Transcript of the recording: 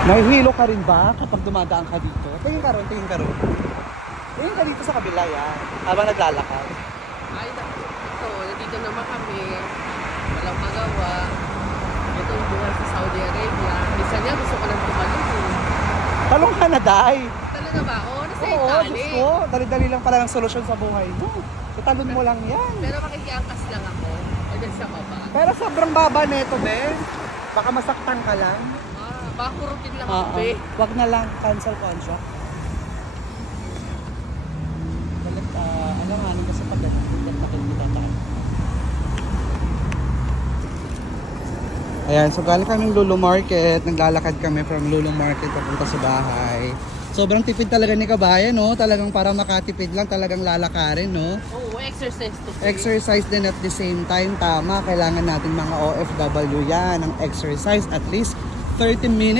Nahihilo ka rin ba kapag dumadaan ka dito? Tingin ka ron, tingin ka ron. Tingin ka dito sa kabila yan, habang naglalakad. Ay, ito, nandito naman kami. Walang magawa. Ito yung buhay sa Saudi Arabia. Minsan nga gusto ko lang tumalong eh. Talong ka na, Day. Talaga ba? Oo, nasa Oo, Italy. Diyos ko. Dali-dali lang pala ng solusyon sa buhay mo. Italon mo lang yan. Pero makikiangkas lang ako. O dyan sa baba. Pero sobrang baba neto, Ben. Baka masaktan ka lang. Baka kurutin lang ako, Oo. be. Wag na lang, cancel contract. Balit, ano nga, nung kasi pag nakikita tayo. Ayan, so galing kaming Lulu Market. Naglalakad kami from Lulu Market papunta sa bahay. Sobrang tipid talaga ni Kabayan, no? Talagang para makatipid lang, talagang lalakarin, no? Oo, exercise to. Exercise din at the same time, tama. Kailangan natin mga OFW yan, ng exercise at least 30 minutes.